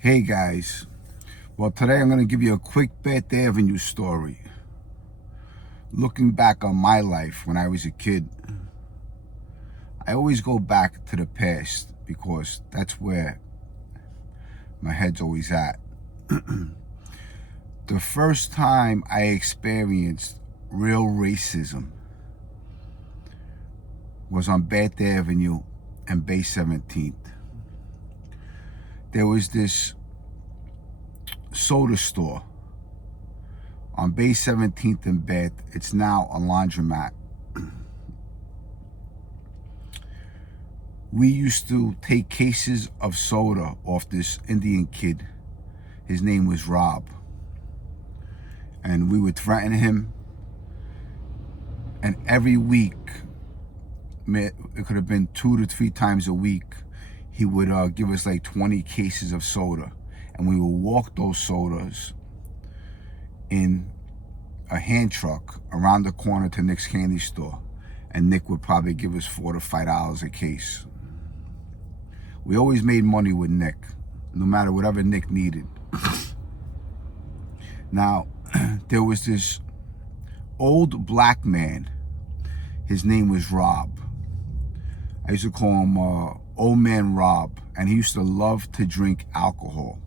Hey guys, well today I'm going to give you a quick Beth Avenue story. Looking back on my life when I was a kid, I always go back to the past because that's where my head's always at. The first time I experienced real racism was on Beth Avenue and Bay 17th. There was this soda store on Bay 17th in Beth. It's now a laundromat. We used to take cases of soda off this Indian kid. His name was Rob. And we would threaten him. And every week, it could have been 2 to 3 times a week, he would give us like 20 cases of soda. And we would walk those sodas in a hand truck around the corner to Nick's candy store. And Nick would probably give us $4 to $5 a case. We always made money with Nick, no matter whatever Nick needed. Now, there was this old black man. His name was Rob. I used to call him Old Man Rob, and he used to love to drink alcohol.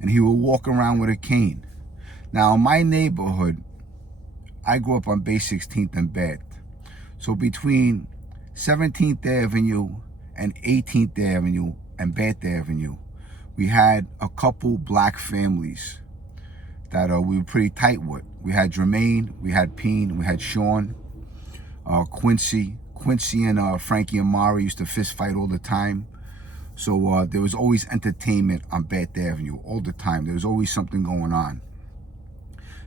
And he would walk around with a cane. Now, in my neighborhood, I grew up on Bay 16th and Beth. So between 17th Avenue and 18th Avenue and Beth Avenue, we had a couple black families that we were pretty tight with. We had Jermaine, we had Peen, we had Sean, Quincy and Frankie and Mari used to fist fight all the time. So there was always entertainment on Beth Avenue all the time. There was always something going on.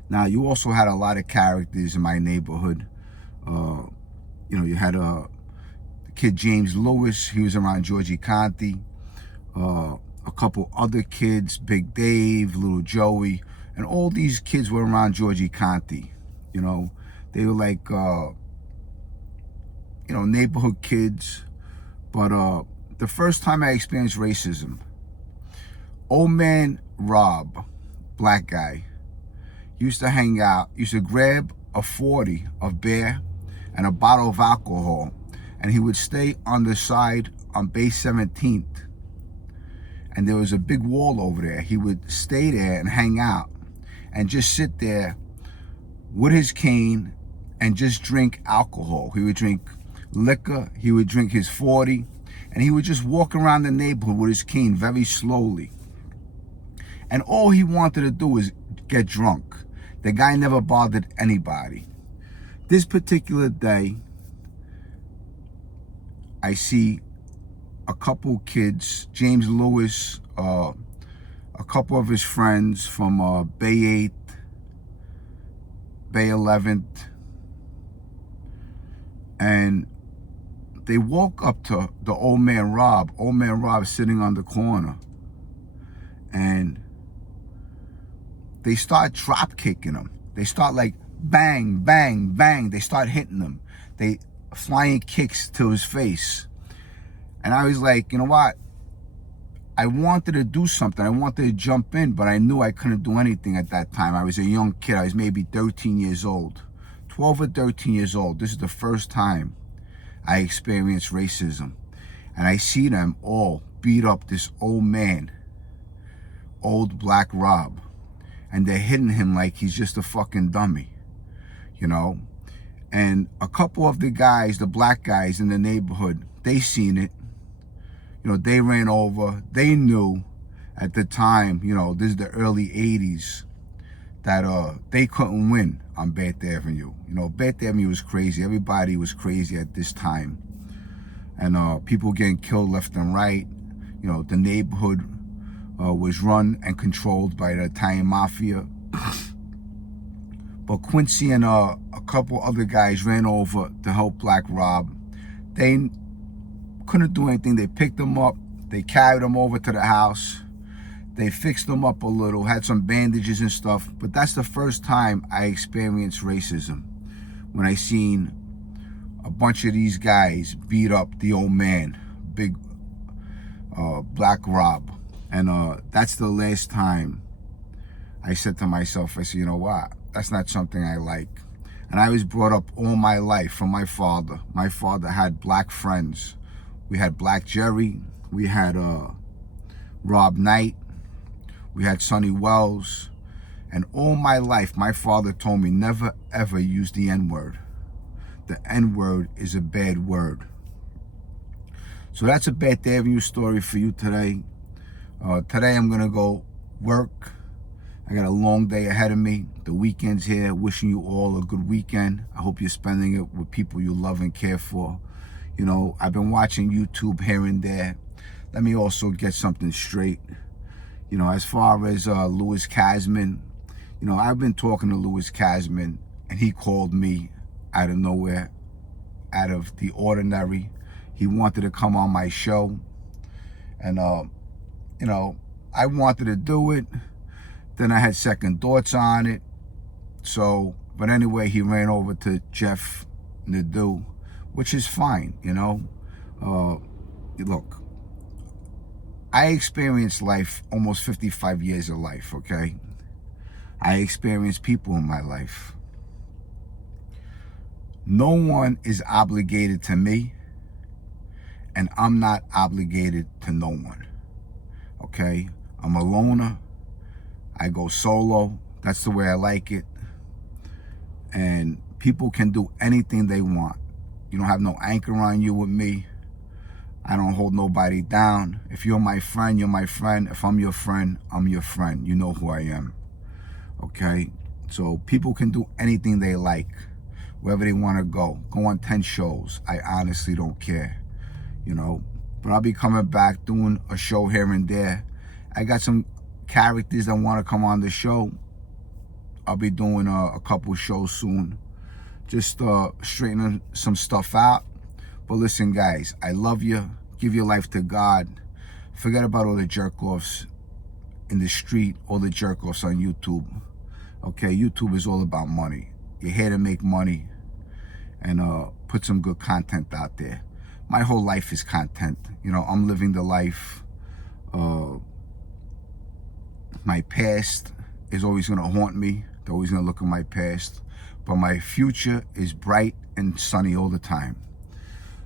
Now, you also had a lot of characters in my neighborhood. You had the kid James Lewis. He was around Georgie Conti. A couple other kids, Big Dave, Little Joey, and all these kids were around Georgie Conti. You know, they were like, neighborhood kids. But the first time I experienced racism, Old Man Rob, black guy, used to hang out, used to grab a 40 of beer and a bottle of alcohol, and he would stay on the side on Bay 17th. And there was a big wall over there. He would stay there and hang out and just sit there with his cane and just drink alcohol. He would drink liquor, he would drink his 40, and he would just walk around the neighborhood with his cane very slowly. And all he wanted to do was get drunk. The guy never bothered anybody. This particular day, I see a couple kids, James Lewis, a couple of his friends from Bay 8th, Bay 11th, and they walk up to the Old Man Rob. Old Man Rob sitting on the corner, and they start drop kicking him. They start like bang, bang, bang. They start hitting him. They flying kicks to his face. And I was like, you know what? I wanted to do something. I wanted to jump in, but I knew I couldn't do anything at that time. I was a young kid. I was maybe 13 years old, 12 or 13 years old. This is the first time I experienced racism. And I see them all beat up this old man, old black Rob. And they're hitting him like he's just a fucking dummy, you know? And a couple of the guys, the black guys in the neighborhood, they seen it. You know, they ran over. They knew at the time, you know, this is the early 80s, that they couldn't win on Beth Avenue. You know, Beth Avenue was crazy. Everybody was crazy at this time. And people getting killed left and right. You know, the neighborhood was run and controlled by the Italian mafia. But Quincy and a couple other guys ran over to help Black Rob. They couldn't do anything. They picked him up. They carried him over to the house. They fixed him up a little, had some bandages and stuff. But that's the first time I experienced racism, when I seen a bunch of these guys beat up the old man, big Black Rob. And that's the last time I said to myself, I said, you know what? That's not something I like. And I was brought up all my life from my father. My father had black friends. We had Black Jerry. We had Rob Knight. We had Sonny Wells. And all my life, my father told me never, ever use the N-word. The N-word is a bad word. So that's a Bath Avenue story for you today. Today I'm going to go work. I got a long day ahead of me. The weekend's here. Wishing you all a good weekend. I hope you're spending it with people you love and care for. You know, I've been watching YouTube here and there. Let me also get something straight. You know, as far as Louis Casman, you know, I've been talking to Louis Casman, and he called me out of nowhere, out of the ordinary. He wanted to come on my show. And, you know, I wanted to do it. Then I had second thoughts on it. So, but anyway, he ran over to Jeff Nadeau, which is fine, you know. Look, I experienced life, almost 55 years of life, okay? I experienced people in my life. No one is obligated to me, and I'm not obligated to no one, okay? I'm a loner. I go solo. That's the way I like it. And people can do anything they want. You don't have no anchor on you with me. I don't hold nobody down. If you're my friend, you're my friend. If I'm your friend, I'm your friend. You know who I am. Okay? So people can do anything they like, wherever they want to go. Go on 10 shows. I honestly don't care. You know? But I'll be coming back, doing a show here and there. I got some characters that want to come on the show. I'll be doing a couple shows soon. Just straightening some stuff out. But listen, guys, I love you. Give your life to God. Forget about all the jerk-offs in the street, all the jerk-offs on YouTube. Okay, YouTube is all about money. You're here to make money and put some good content out there. My whole life is content. You know, I'm living the life. My past is always going to haunt me. They're always going to look at my past. But my future is bright and sunny all the time.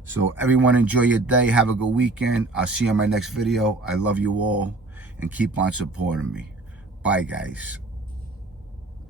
So everyone enjoy your day. Have a good weekend. I'll see you on my next video. I love you all. And keep on supporting me. Bye, guys.